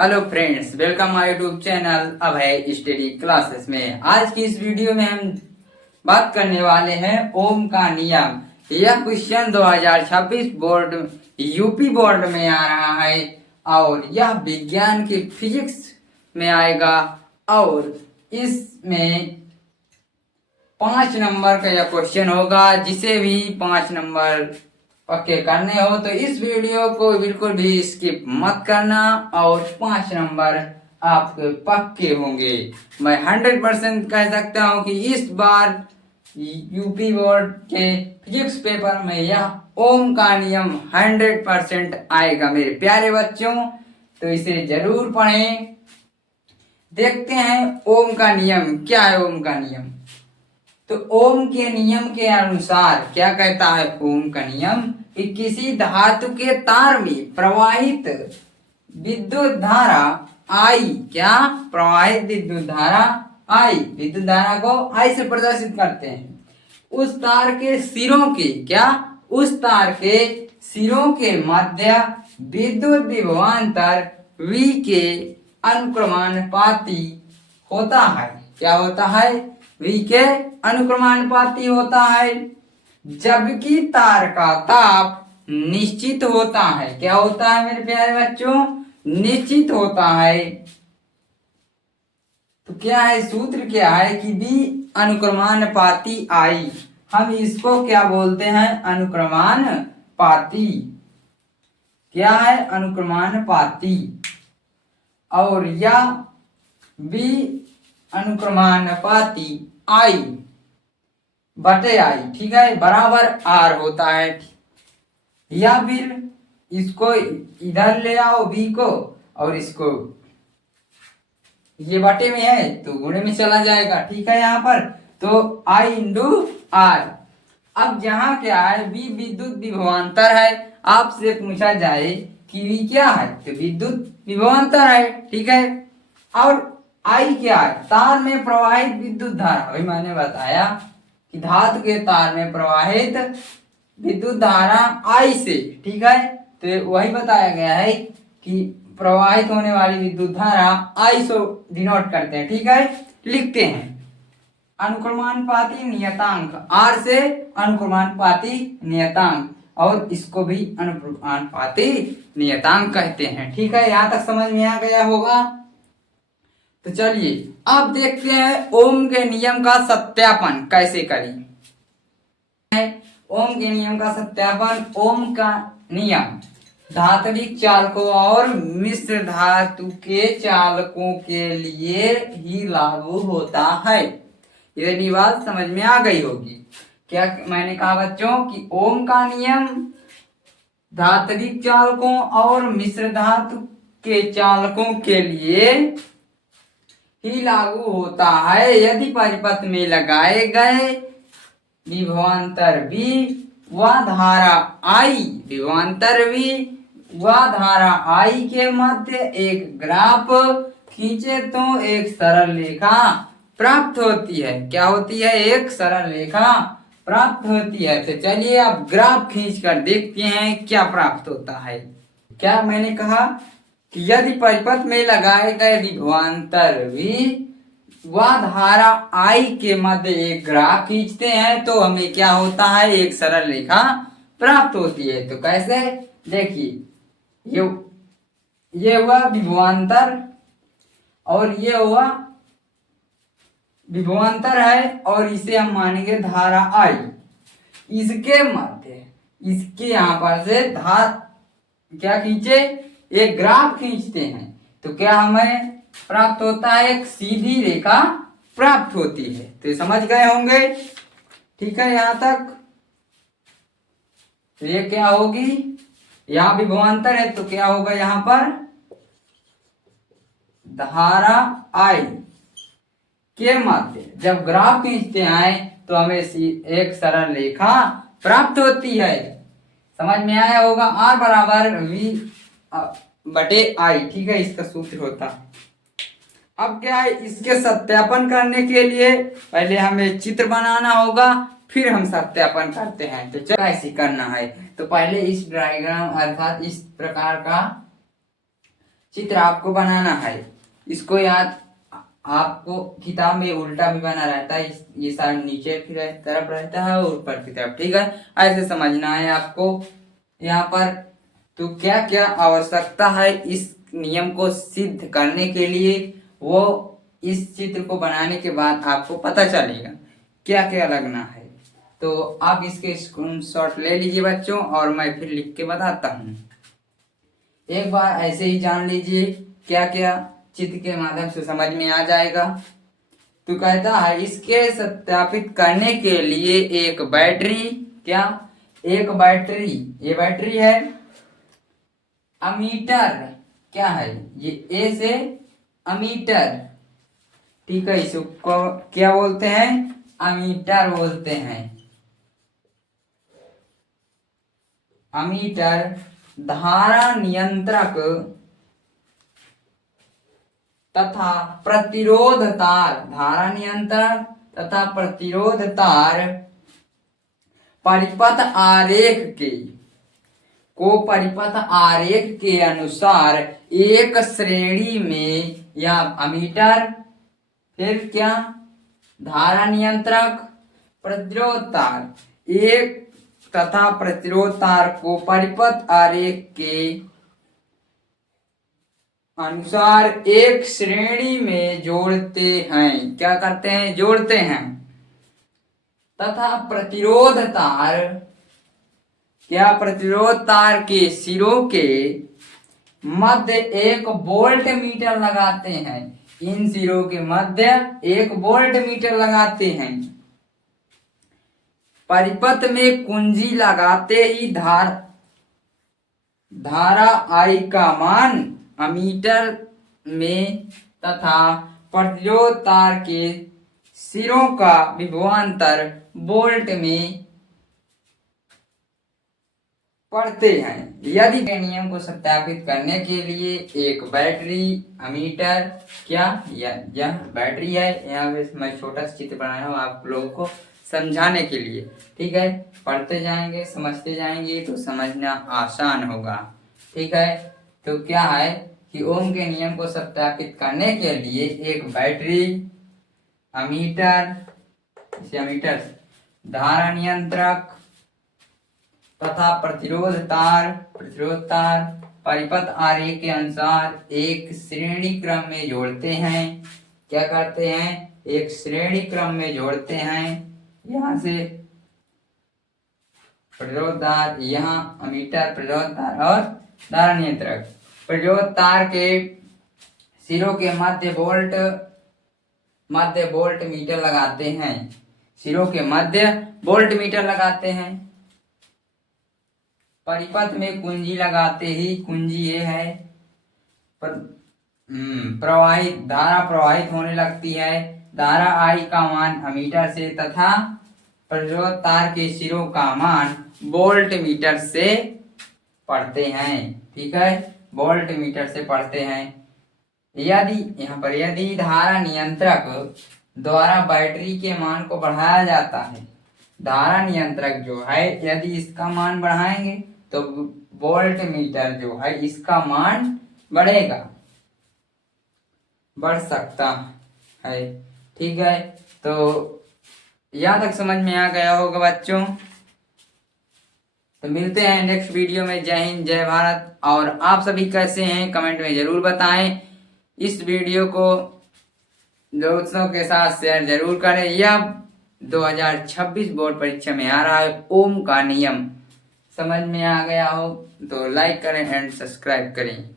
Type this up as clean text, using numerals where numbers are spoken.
Hello friends, welcome my YouTube channel Abhay study classes में। आज की इस वीडियो में हम बात करने वाले हैं ओम का नियम। यह क्वेश्चन 2026 बोर्ड यूपी बोर्ड में आ रहा है और यह विज्ञान की फिजिक्स में आएगा और इसमें 5 नंबर का यह क्वेश्चन होगा। जिसे भी 5 नंबर पक्के करने हो तो इस वीडियो को बिल्कुल भी स्किप मत करना और 5 नंबर आपके पक्के होंगे। मैं 100% कह सकता हूं कि इस बार यूपी बोर्ड के फिजिक्स पेपर में यह ओम का नियम 100% आएगा मेरे प्यारे बच्चों, तो इसे जरूर पढ़ें। देखते हैं ओम का नियम क्या है। ओम का नियम तो ओम के नियम के अनुसार क्या कहता है ओम का नियम कि किसी धातु के तार में प्रवाहित विद्युत धारा आई, क्या प्रवाहित विद्युत धारा आई, विद्युत धारा को आई से प्रदर्शित करते हैं। उस तार के सिरों के क्या, उस तार के सिरों के मध्य विद्युत विभवांतर V के अनुक्रमानुपाती होता है। क्या होता है? V के अनुक्रमानुपाती होता है। जबकि तार का ताप निश्चित होता है। क्या होता है मेरे प्यारे बच्चों? निश्चित होता है। तो क्या है सूत्र? क्या है कि V अनुक्रमानुपाती I, हम इसको क्या बोलते हैं? अनुक्रमानुपाती। क्या है? अनुक्रमानुपाती। और यह V अनुक्रमानुपाती I बटे I, ठीक है, बराबर R होता है। या फिर इसको इधर ले आओ V को और इसको, ये बटे में है तो गुणे में चला जाएगा, ठीक है। यहाँ पर तो I इंटू R। अब जहां क्या है V विद्युत विभवांतर है। आपसे पूछा जाए कि V क्या है तो विद्युत विभवांतर है, ठीक है। और I क्या है? तार में प्रवाहित विद्युत धारा। अभी मैंने बताया कि धातु के तार में प्रवाहित विद्युत धारा I से, ठीक है। तो वही बताया गया है कि प्रवाहित होने वाली विद्युत धारा I से डिनोट करते हैं, ठीक है। लिखते हैं अनुक्रमानुपाती नियतांक, R से अनुक्रमानुपाती नियतांक, और इसको भी अनुक्रमानुपाती नियतांक कहते हैं, ठीक है। यहाँ तक समझ में आ गया होगा। तो चलिए अब देखते हैं ओम के नियम का सत्यापन कैसे करें। ओम के नियम का सत्यापन। ओम का नियम धात्विक चालकों और मिश्र धातु के चालकों के लिए ही लागू होता है। ये बात समझ में आ गई होगी। क्या मैंने कहा बच्चों कि ओम का नियम धात्विक चालकों और मिश्र धातु के चालकों के लिए ही लागू होता है यदि परिपथ में लगाए गए विभवांतर V व धारा I, विभवांतर V व धारा I के मध्य एक ग्राफ खींचे तो एक सरल रेखा प्राप्त होती है। क्या होती है? एक सरल रेखा प्राप्त होती है। तो चलिए अब ग्राफ खींच कर देखते हैं क्या प्राप्त होता है। क्या मैंने कहा कि यदि परिपथ में लगाए गए विभवांतर V व धारा I के मध्य एक ग्राफ खींचते हैं तो हमें क्या होता है? एक सरल रेखा प्राप्त होती है। तो कैसे? देखिए, ये हुआ विभवांतर और ये हुआ विभवांतर है और इसे हम मानेंगे धारा I। इसके मध्य, इसके यहाँ पर से क्या खींचे? एक ग्राफ खींचते हैं तो क्या हमें प्राप्त होता है? एक सीधी रेखा प्राप्त होती है। तो समझ गए होंगे, ठीक है यहाँ तक। तो ये क्या होगी? यहाँ विभवांतर है तो क्या होगा? यहाँ पर धारा I के मध्य जब ग्राफ खींचते हैं तो हमें एक सरल रेखा प्राप्त होती है। समझ में आया होगा। R बराबर V बटे I, ठीक है, इसका सूत्र होता है। अब क्या है? इसके सत्यापन करने के लिए पहले हमें चित्र बनाना होगा, फिर हम सत्यापन करते हैं। तो कैसे करना है? तो पहले इस डायग्राम अर्थात इस प्रकार का चित्र आपको बनाना है। इसको याद आपको किताब में उल्टा भी बना रहता है, ये साइड नीचे की तरफ रहता है और ऊपर की तरफ, ठीक है। ऐसे समझना है आपको यहाँ पर। तो क्या क्या आवश्यकता है इस नियम को सिद्ध करने के लिए, वो इस चित्र को बनाने के बाद आपको पता चलेगा क्या क्या लगना है। तो आप इसके स्क्रीनशॉट ले लीजिए बच्चों, और मैं फिर लिख के बताता हूँ। एक बार ऐसे ही जान लीजिए क्या क्या चित्र के माध्यम से समझ में आ जाएगा। तो कहता है इसके सत्यापित करने के लिए एक बैटरी, क्या एक बैटरी, ये बैटरी है। अमीटर क्या है, ये ए से अमीटर, ठीक है, इसको क्या बोलते हैं, अमीटर बोलते हैं। अमीटर धारा नियंत्रक तथा प्रतिरोध तार, धारा नियंत्रण तथा प्रतिरोध तार परिपथ आरेख परिपथ आरेख के अनुसार एक श्रेणी में, या अमीटर, फिर क्या, धारा नियंत्रक, प्रतिरोध तार, एक तथा प्रतिरोध तार को परिपथ आरेख के अनुसार एक श्रेणी में जोड़ते हैं। क्या करते हैं, जोड़ते हैं। तथा प्रतिरोध तार, क्या प्रतिरोध तार के सिरों के मध्य एक वोल्ट मीटर लगाते हैं। इन सिरों के मध्य एक वोल्ट मीटर लगाते हैं। परिपथ में कुंजी लगाते ही धारा आई का मान अमीटर में तथा प्रतिरोध तार के सिरों का विभवांतर वोल्ट में पढ़ते हैं। यदि नियम को सत्यापित करने के लिए एक बैटरी, अमीटर, क्या यह बैटरी है। यहाँ पे मैं छोटा सा चित्र बनाया हूँ आप लोगों को समझाने के लिए, ठीक है। पढ़ते जाएंगे, समझते जाएंगे तो समझना आसान होगा, ठीक है। तो क्या है कि ओम के नियम को सत्यापित करने के लिए एक बैटरी, अमीटर, धारा नियंत्रक तथा प्रतिरोध तार परिपथ आरेख के अनुसार एक श्रेणी क्रम में जोड़ते हैं। क्या करते हैं, एक श्रेणी क्रम में जोड़ते हैं। यहाँ से प्रतिरोध तार, यहाँ अमीटर, प्रतिरोध तार और धारा नियंत्रक। प्रतिरोध तार के सिरों के मध्य वोल्ट मीटर लगाते हैं। सिरों के मध्य वोल्ट मीटर लगाते हैं। परिपथ में कुंजी लगाते ही, कुंजी ये है, धारा प्रवाहित होने लगती है। धारा आई का मान अमीटर से तथा प्रतिरोध तार के सिरों का मान वोल्ट मीटर से पढ़ते हैं, ठीक है, वोल्ट मीटर से पढ़ते हैं। यदि धारा नियंत्रक द्वारा बैटरी के मान को बढ़ाया जाता है, धारा नियंत्रक जो है यदि इसका मान बढ़ाएंगे तो वोल्ट मीटर जो है इसका मान बढ़ेगा, बढ़ सकता है, ठीक है। तो यहाँ तक समझ में आ गया होगा बच्चों। तो मिलते हैं नेक्स्ट वीडियो में। जय हिंद, जय भारत। और आप सभी कैसे हैं कमेंट में जरूर बताएं। इस वीडियो को दोस्तों के साथ शेयर जरूर करें। यह 2026 बोर्ड परीक्षा में आ रहा है ओम का नियम। समझ में आ गया हो तो लाइक करें एंड सब्सक्राइब करें।